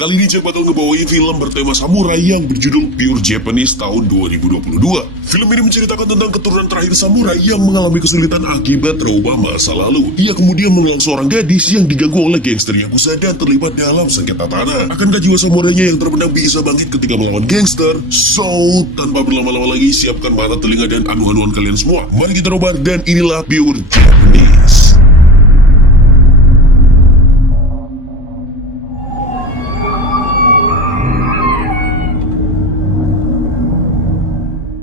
Kali ini Jack bakal ngebawain film bertema samurai yang berjudul Pure Japanese tahun 2022. Film ini menceritakan tentang keturunan terakhir samurai yang mengalami kesulitan akibat trauma masa lalu. Ia kemudian mengenal seorang gadis yang diganggu oleh gangster Yakuza dan terlibat dalam sengketa tanah. Akankah jiwa samurainya yang terpendam bisa bangkit ketika melawan gangster? So, tanpa berlama-lama lagi, siapkan mata, telinga, dan anu-anuan kalian semua. Mari kita nobar, dan inilah Pure Japanese.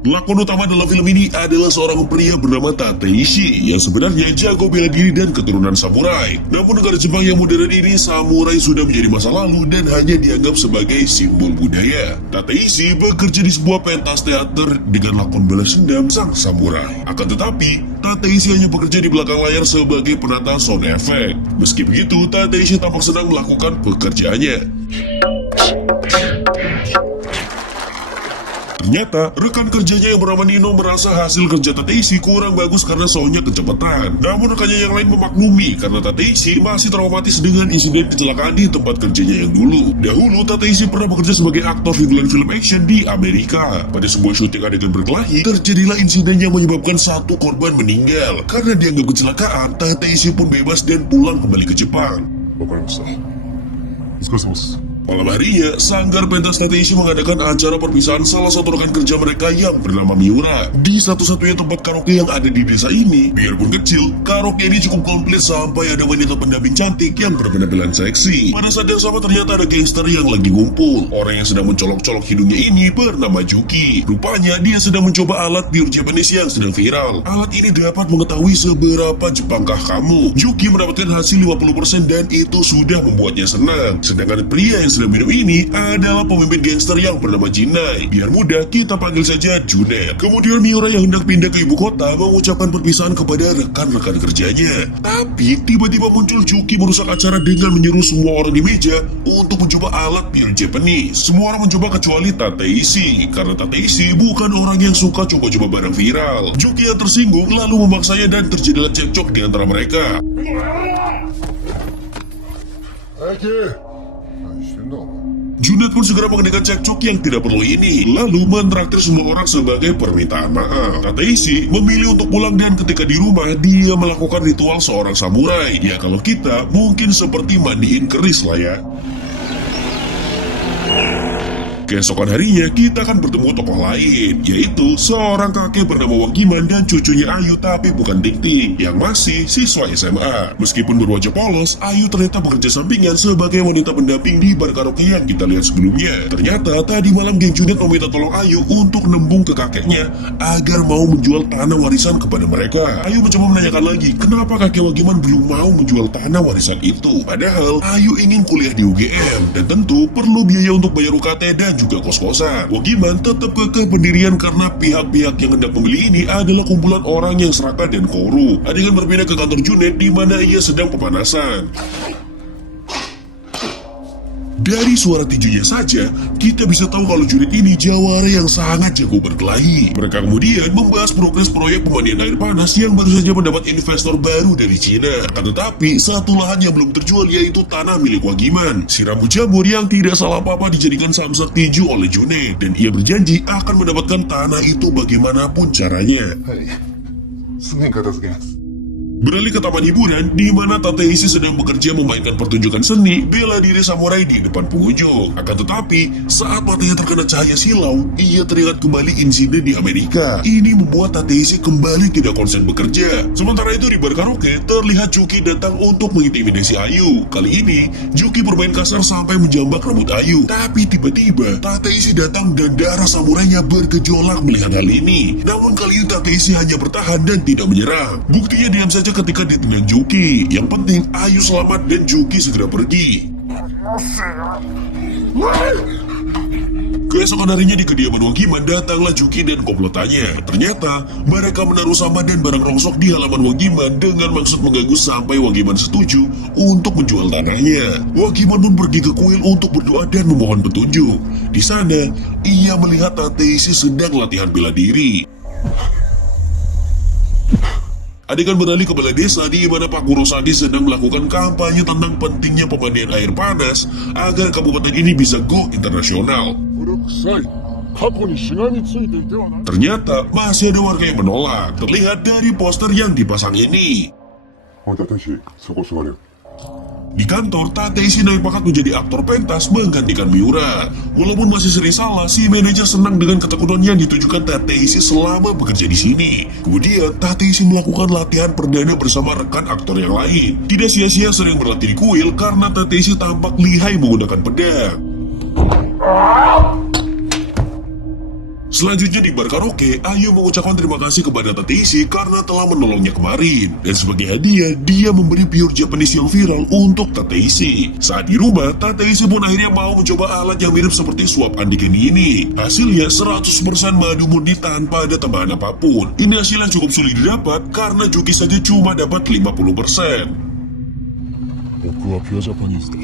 Lakon utama dalam film ini adalah seorang pria bernama Tateishi yang sebenarnya jago bela diri dan keturunan samurai. Namun negara Jepang yang modern ini, samurai sudah menjadi masa lalu dan hanya dianggap sebagai simbol budaya. Tateishi bekerja di sebuah pentas teater dengan lakon balas dendam sang samurai. Akan tetapi, Tateishi hanya bekerja di belakang layar sebagai penata sound effect. Meski begitu, Tateishi tampak senang melakukan pekerjaannya. Ternyata, rekan kerjanya yang bernama Nino merasa hasil kerja Tateishi kurang bagus karena soundnya kecepatan. Namun rekannya yang lain memaklumi karena Tateishi masih traumatis dengan insiden kecelakaan di tempat kerjanya yang dulu. Dahulu, Tateishi pernah bekerja sebagai aktor film action di Amerika. Pada sebuah syuting adegan berkelahi, terjadilah insiden yang menyebabkan satu korban meninggal. Karena dianggap kecelakaan, Tateishi pun bebas dan pulang kembali ke Jepang. Malam harinya, sanggar pentas Tateishi mengadakan acara perpisahan salah satu rekan kerja mereka yang bernama Miura. Di satu-satunya tempat karaoke yang ada di desa ini, biarpun kecil, karaoke ini cukup komplit sampai ada wanita pendamping cantik yang berpenampilan seksi. Pada saat yang sama ternyata ada gangster yang lagi ngumpul. Orang yang sedang mencolok-colok hidungnya ini bernama Juki. Rupanya dia sedang mencoba alat Pure Japanese yang sedang viral. Alat ini dapat mengetahui seberapa Jepangkah kamu. Juki mendapatkan hasil 50% dan itu sudah membuatnya senang. Sedangkan pria yang sedang minum ini adalah pemimpin gangster yang bernama Jinai. Biar mudah, kita panggil saja Junet. Kemudian Miura yang hendak pindah ke ibu kota mengucapkan perpisahan kepada rekan-rekan kerjanya. Tapi tiba-tiba muncul Juki merusak acara dengan menyuruh semua orang di meja untuk mencoba alat Pure Japanese. Semua orang mencoba kecuali Tateishi, karena Tateishi bukan orang yang suka coba-coba barang viral. Juki yang tersinggung lalu memaksanya dan terjadilah cekcok di antara mereka. Junet pun segera menghentikan cekcok yang tidak perlu ini, lalu mentraktir semua orang sebagai permintaan maaf. Tateishi memilih untuk pulang dan ketika di rumah, dia melakukan ritual seorang samurai. Ya kalau kita, mungkin seperti mandiin keris lah ya. Keesokan harinya, kita akan bertemu tokoh lain, yaitu seorang kakek bernama Wang Giman dan cucunya Ayu tapi bukan Ting-Ting, yang masih siswa SMA. Meskipun berwajah polos, Ayu ternyata bekerja sampingan sebagai wanita pendamping di bar karaoke yang kita lihat sebelumnya. Ternyata tadi malam geng Junet meminta tolong Ayu untuk nembung ke kakeknya agar mau menjual tanah warisan kepada mereka. Ayu mencoba menanyakan lagi, kenapa kakek Wang Giman belum mau menjual tanah warisan itu? Padahal Ayu ingin kuliah di UGM dan tentu perlu biaya untuk bayar UKT dan juga kos-kosan. Wang Giman tetap kekeh pendirian karena pihak-pihak yang hendak membeli ini adalah kumpulan orang yang serakah dan korup. Adegan berpindah ke kantor Junet di mana ia sedang pemanasan. Dari suara tinjunya saja, kita bisa tahu kalau Junet ini jawara yang sangat jago berkelahi. Mereka kemudian membahas progres proyek pemandian air panas yang baru saja mendapat investor baru dari Cina. Akan tetapi, satu lahan yang belum terjual yaitu tanah milik Wang Giman. Si rambut jamur yang tidak salah apa-apa dijadikan samsak tinju oleh Junet. Dan ia berjanji akan mendapatkan tanah itu bagaimanapun caranya. Beralih ke taman hiburan, di mana Tateishi sedang bekerja memainkan pertunjukan seni bela diri samurai di depan pengunjung. Akan tetapi, saat matanya terkena cahaya silau, ia teringat kembali insiden di Amerika. Ini membuat Tateishi kembali tidak konsen bekerja. Sementara itu di bar karaoke, terlihat Juki datang untuk mengintimidasi Ayu. Kali ini, Juki bermain kasar sampai menjambak rambut Ayu. Tapi tiba-tiba, Tateishi datang dan darah samurainya bergejolak melihat hal ini. Namun kali ini Tateishi hanya bertahan dan tidak menyerang. Buktinya diam saja ketika ditendang Juki. Yang penting Ayu selamat dan Juki segera pergi. Keesokan harinya di kediaman Wang Giman datanglah Juki dan komplotannya. Ternyata mereka menaruh sampah dan barang rongsok di halaman Wang Giman dengan maksud mengganggu sampai Wang Giman setuju untuk menjual tanahnya. Wang Giman pun pergi ke kuil untuk berdoa dan memohon petunjuk. Di sana ia melihat Tateishi sedang latihan bela diri. Adegan beralih ke balai desa di mana Pak Kurosaki sedang melakukan kampanye tentang pentingnya pemandian air panas agar kabupaten ini bisa go internasional. 古臭い。過去にしがみついていてはな。 Ternyata masih ada warga yang menolak, terlihat dari poster yang dipasang ini. おい、立石、そこ座れよ。 Di kantor, Tateshi naik pangkat menjadi aktor pentas menggantikan Miura. Walaupun masih sering salah, si manajer senang dengan ketekunan yang ditujukan Tateshi selama bekerja di sini. Kemudian, Tateshi melakukan latihan perdana bersama rekan aktor yang lain. Tidak sia-sia sering berlatih di kuil karena Tateshi tampak lihai menggunakan pedang. Selanjutnya di bar karaoke, Ayu mengucapkan terima kasih kepada Tateshi karena telah menolongnya kemarin. Dan sebagai hadiah, dia memberi pure Japanese yang viral untuk Tateshi. Saat di rumah, Tateshi pun akhirnya mau mencoba alat yang mirip seperti suap Andikeni ini. Hasilnya 100% madu murni tanpa ada tambahan apapun. Ini hasil yang cukup sulit didapat karena Juki saja cuma dapat 50%. 僕はピュアジャパニーズだ。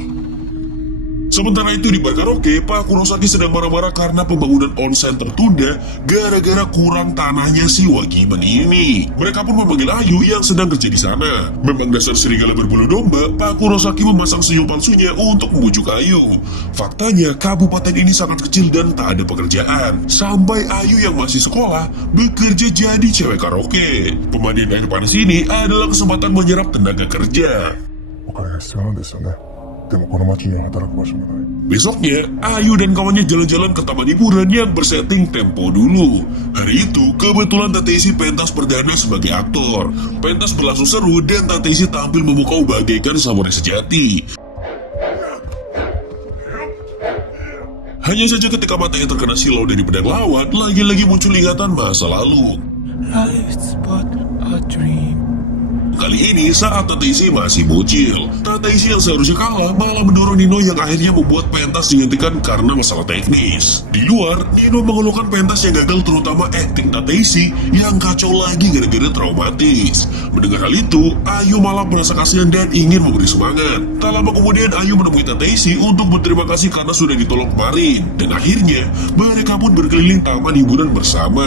Sementara itu di bar karaoke, Pak Kurosaki sedang marah-marah karena pembangunan onsen tertunda gara-gara kurang tanahnya si Wagiman ini. Mereka pun memanggil Ayu yang sedang kerja di sana. Memang dasar serigala berbulu domba, Pak Kurosaki memasang senyum palsunya untuk membujuk Ayu. Faktanya, kabupaten ini sangat kecil dan tak ada pekerjaan. Sampai Ayu yang masih sekolah bekerja jadi cewek karaoke. Pemandian air panas ini adalah kesempatan menyerap tenaga kerja. お金が必要なんですよね。でもこの町には働く場所がない。 Besoknya, Ayu dan kawannya jalan-jalan ke taman hiburan yang bersetting tempo dulu. Hari itu, kebetulan Tateshi pentas perdana sebagai aktor. Pentas berlangsung seru dan Tateshi tampil memukau bagaikan samurai sejati. Hanya saja ketika matanya terkena silau dari pedang lawan, lagi-lagi muncul ingatan masa lalu. Life's but a dream. Kali ini saat Tateshi masih bocil, Tateshi yang seharusnya kalah malah mendorong Nino yang akhirnya membuat pentas dihentikan karena masalah teknis. Di luar, Nino mengeluhkan pentas yang gagal terutama acting Tateshi yang kacau lagi gara-gara traumatis. Mendengar hal itu, Ayu malah merasa kasihan dan ingin memberi semangat. Tak lama kemudian Ayu menemui Tateshi untuk berterima kasih karena sudah ditolong kemarin. Dan akhirnya, mereka pun berkeliling taman hiburan bersama.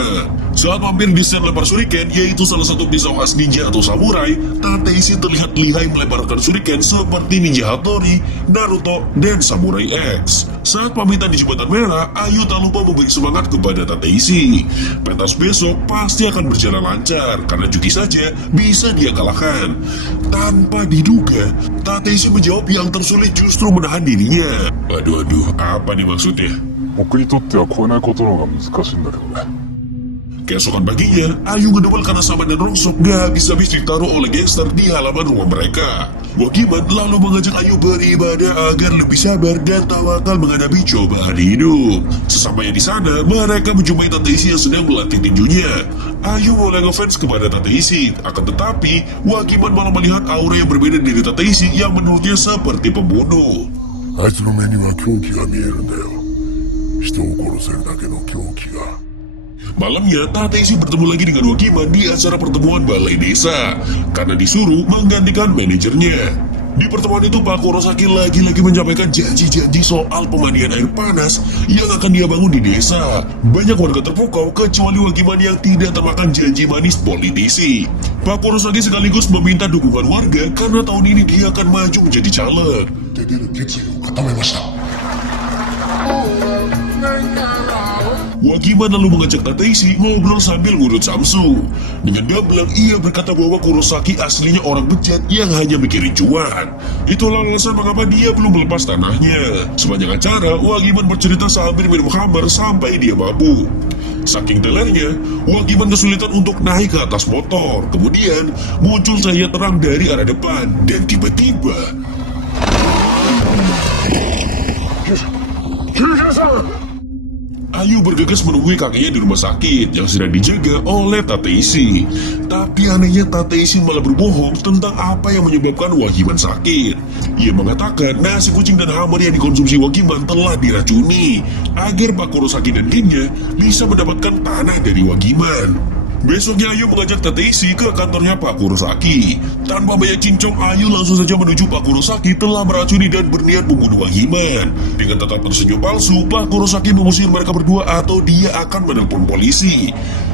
Saat mampir di stand lempar shuriken, yaitu salah satu pisau khas ninja atau samurai, Tateshi terlihat lihai melemparkan shuriken seperti Ninja Hattori, Naruto, dan Samurai X. Saat pamitan di jembatan merah, Ayu tak lupa memberi semangat kepada Tateshi. Pentas besok pasti akan berjalan lancar, karena Juki saja bisa dia kalahkan. Tanpa diduga, Tateshi menjawab yang tersulit justru menahan dirinya. Aduh, apa nih maksudnya? 僕にとっては超えないことの方が難しいんだけどね。 Keesokan paginya, Ayu ngedumel karena Sama dan Rongsok gak habis-habis ditaruh oleh gangster di halaman rumah mereka. Wagiman lalu mengajak Ayu beribadah agar lebih sabar dan tawakal menghadapi cobaan hidup. Sesampainya di sana, mereka menjumpai Tateshi yang sedang melatih tinjunya. Ayu mulai ngefans kepada Tateshi, akan tetapi Wagiman malah melihat aura yang berbeda dari Tateshi yang menurutnya seperti pembunuh. あいつの目には狂気が見えるんだよ。人を殺せるだけの狂気が。 Malamnya, Tateshi bertemu lagi dengan Wagiman di acara pertemuan balai desa karena disuruh menggantikan manajernya. Di pertemuan itu, Pak Kurosaki lagi-lagi menyampaikan janji-janji soal pemandian air panas yang akan dia bangun di desa. Banyak warga terpukau kecuali Wagiman yang tidak termakan janji manis politisi. Pak Kurosaki sekaligus meminta dukungan warga karena tahun ini dia akan maju menjadi caleg. 出る決意を固めました。 Wagiman lalu mengajak Tateshi ngobrol sambil ngurut Samsu. Dengan gamblang ia berkata bahwa Kurosaki aslinya orang bejat yang hanya mikirin cuan. Itulah alasan mengapa dia belum melepas tanahnya. Sepanjang acara, Wagiman bercerita sambil minum khamar sampai dia mabuk. Saking telernya, Wagiman kesulitan untuk naik ke atas motor. Kemudian muncul cahaya terang dari arah depan dan tiba-tiba 救急車。 Ayu bergegas menemui kakeknya di rumah sakit yang sedang dijaga oleh Tateshi. Tapi anehnya Tateshi malah berbohong tentang apa yang menyebabkan Wagiman sakit. Ia mengatakan nasi kucing dan hammer yang dikonsumsi Wagiman telah diracuni agar Pak Kurosaki dan gengnya bisa mendapatkan tanah dari Wagiman. Besoknya Ayu mengajak Tateshi ke kantornya Pak Kurosaki. Tanpa banyak cincong, Ayu langsung saja menuju Pak Kurosaki telah meracuni dan berniat membunuh Wagiman. Dengan tetap tersenyum palsu, Pak Kurosaki mengusir mereka berdua atau dia akan menelpon polisi.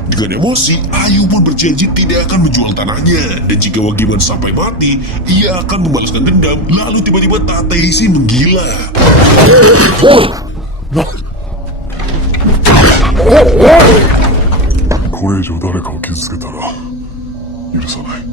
Dengan emosi, Ayu pun berjanji tidak akan menjual tanahnya. Dan jika Wagiman sampai mati, ia akan membalaskan dendam. Lalu tiba-tiba Tateshi menggila. これ以上誰かを傷つけたら許さない。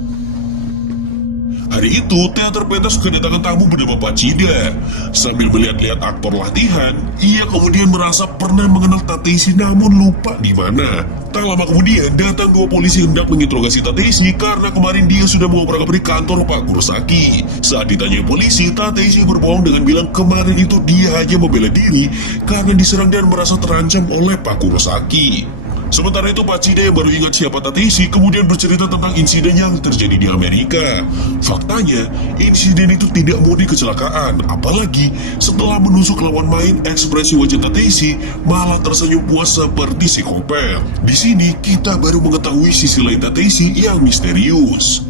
Hari itu, teater pentas kedatangan tamu bernama Pachida. Sambil melihat-lihat aktor latihan, ia kemudian merasa pernah mengenal Tateshi namun lupa di mana. Tak lama kemudian, datang dua polisi hendak menginterogasi Tateshi karena kemarin dia sudah mengobrak-abrik kantor Pak Kurosaki. Saat ditanya polisi, Tateshi berbohong dengan bilang kemarin itu dia hanya membela diri karena diserang dan merasa terancam oleh Pak Kurosaki. Sementara itu Pachida yang baru ingat siapa Tateshi kemudian bercerita tentang insiden yang terjadi di Amerika. Faktanya, insiden itu tidak murni kecelakaan, apalagi setelah menusuk lawan main, ekspresi wajah Tateshi malah tersenyum puas seperti psikopat. Di sini kita baru mengetahui sisi lain Tateshi yang misterius.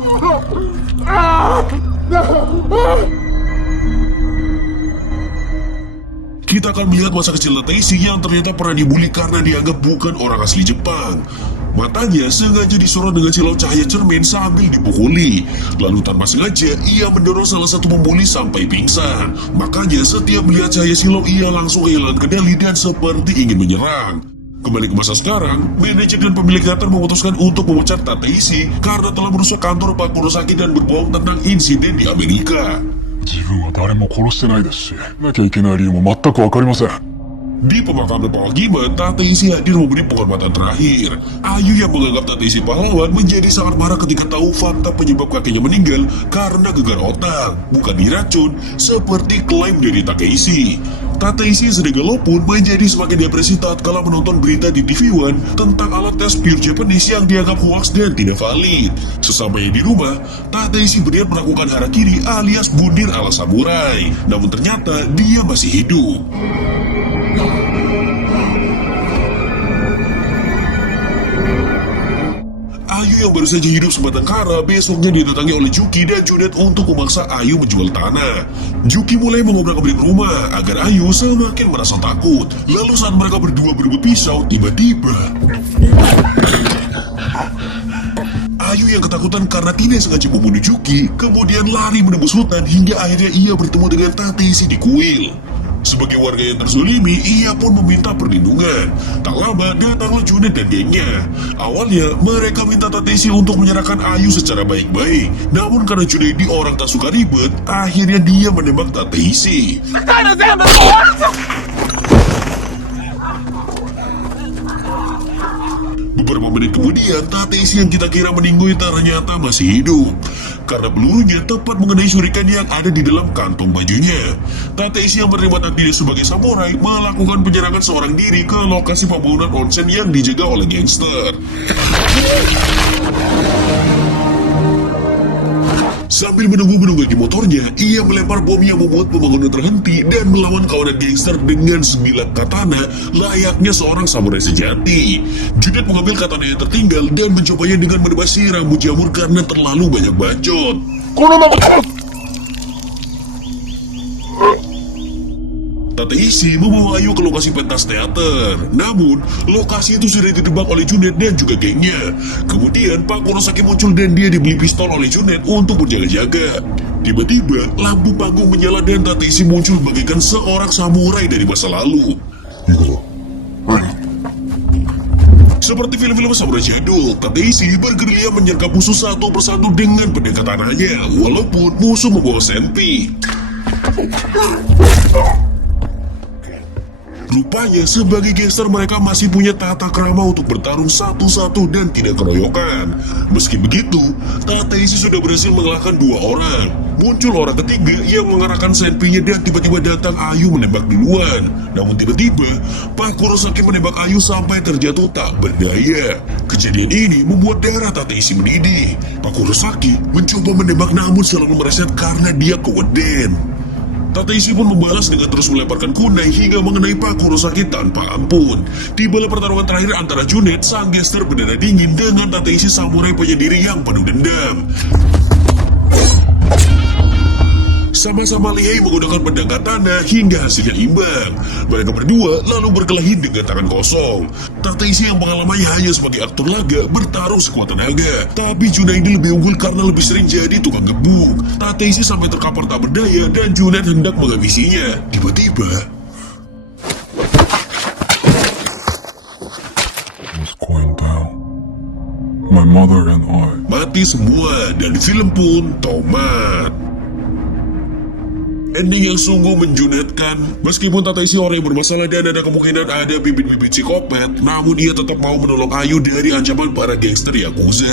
Kita akan melihat masa kecil Tateshi yang ternyata pernah dibully karena dianggap bukan orang asli Jepang. Matanya sengaja disorot dengan silau cahaya cermin sambil dipukuli. Lalu tanpa sengaja, ia mendorong salah satu pembuli sampai pingsan. Makanya setiap melihat cahaya silau, ia langsung kehilangan kendali dan seperti ingin menyerang. Kembali ke masa sekarang, manajer dan pemilik teater memutuskan untuk memecat Tateshi karena telah merusak kantor Pak Kurosaki dan berbohong tentang insiden di Amerika. 自分は誰も殺してないですし、なきゃいけない理由も全くわかりません。 Di pemakaman Pak Wagiman, Tateshi hadir memberi penghormatan terakhir. Ayu yang menganggap Tateshi pahlawan menjadi sangat marah ketika tahu fakta penyebab kakeknya meninggal karena gegar otak, bukan diracun seperti klaim dari Takeshi. Tateshi sedang galau pun menjadi semakin depresi tatkala menonton berita di TV One tentang alat tes pure Japanese yang dianggap hoax dan tidak valid. Sesampainya di rumah, Tateshi berniat melakukan harakiri alias bunuh ala samurai. Namun ternyata dia masih hidup. Ayu yang baru saja hidup sebatang kara besoknya didatangi oleh Juki dan Junet untuk memaksa Ayu menjual tanah. Juki mulai mengobrak-abrik rumah agar Ayu semakin merasa takut. Lalu saat mereka berdua berebut pisau, tiba-tiba Ayu yang ketakutan karena tidak sengaja membunuh Juki kemudian lari menembus hutan hingga akhirnya ia bertemu dengan Tateshi di kuil. Sebagai warga yang terzolimi, ia pun meminta perlindungan. Tak lama, datanglah Junet dan gengnya. Awalnya, mereka minta Tateshi untuk menyerahkan Ayu secara baik-baik. Namun karena Junedi orang tak suka ribet, akhirnya dia menembak Tateshi. Beberapa menit kemudian, Tateshi yang kita kira meninggoy ternyata masih hidup. Karena pelurunya tepat mengenai shuriken yang ada di dalam kantong bajunya. Tateshi yang menerima takdirnya sebagai samurai melakukan penyerangan seorang diri ke lokasi pembangunan onsen yang dijaga oleh gangster. Sambil menunggu di motornya, ia melempar bom yang membuat pembangunan terhenti dan melawan kawanan gangster dengan 9 katana layaknya seorang samurai sejati. Junet mengambil katana yang tertinggal dan mencobanya dengan menebasi rambut jamur karena terlalu banyak bacot. Tateshi membawa Ayu ke lokasi pentas teater. Namun, lokasi itu sudah ditebak oleh Junet dan juga gengnya. Kemudian, Pak Kurosaki muncul dan dia dibeli pistol oleh Junet untuk berjaga-jaga. Tiba-tiba, lampu panggung menyala dan Tateshi muncul bagaikan seorang samurai dari masa lalu. Seperti film-film samurai jadul, Tateshi bergerilya menyergap musuh satu persatu dengan pedang katananya, walaupun musuh membawa senpi. Rupanya sebagai gangster mereka masih punya tata krama untuk bertarung satu-satu dan tidak keroyokan. Meski begitu, Tateshi sudah berhasil mengalahkan 2 orang. Muncul orang ketiga yang mengarahkan senpinya dan tiba-tiba datang Ayu menembak duluan. Namun tiba-tiba, Pak Kurosaki menembak Ayu sampai terjatuh tak berdaya. Kejadian ini membuat darah Tateshi mendidih. Pak Kurosaki mencoba menembak namun selalu meleset karena dia keweden. Tateshi pun membalas dengan terus melemparkan kunai hingga mengenai Pak Kurosaki tanpa ampun. Tibalah pertarungan terakhir antara Junet, sang gangster berdarah dingin, dengan Tateshi samurai penyendiri yang penuh dendam. Sama-sama lihai menggunakan pedang katana hingga hasilnya imbang. Mereka berdua lalu berkelahi dengan tangan kosong. Tateshi yang pengalamannya hanya sebagai aktor laga bertarung sekuat tenaga. Tapi Junaidi lebih unggul karena lebih sering jadi tukang gebuk. Tateshi sampai terkapar tak berdaya dan Junaid hendak menghabisinya. Tiba-tiba, was going down. My mother and I. mati semua dan film pun tamat. Ending yang sungguh menjunetkan. Meskipun Tateshi orang yang bermasalah dan ada kemungkinan ada bibit-bibit psikopat, namun ia tetap mau menolong Ayu dari ancaman para gangster Yakuza.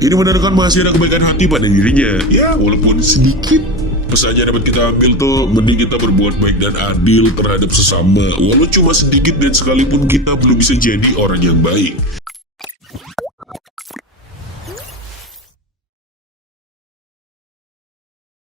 Ini menandakan masih ada kebaikan hati pada dirinya. Ya, walaupun sedikit. Pesannya dapat kita ambil tuh, mending kita berbuat baik dan adil terhadap sesama. Walau cuma sedikit dan sekalipun kita belum bisa jadi orang yang baik.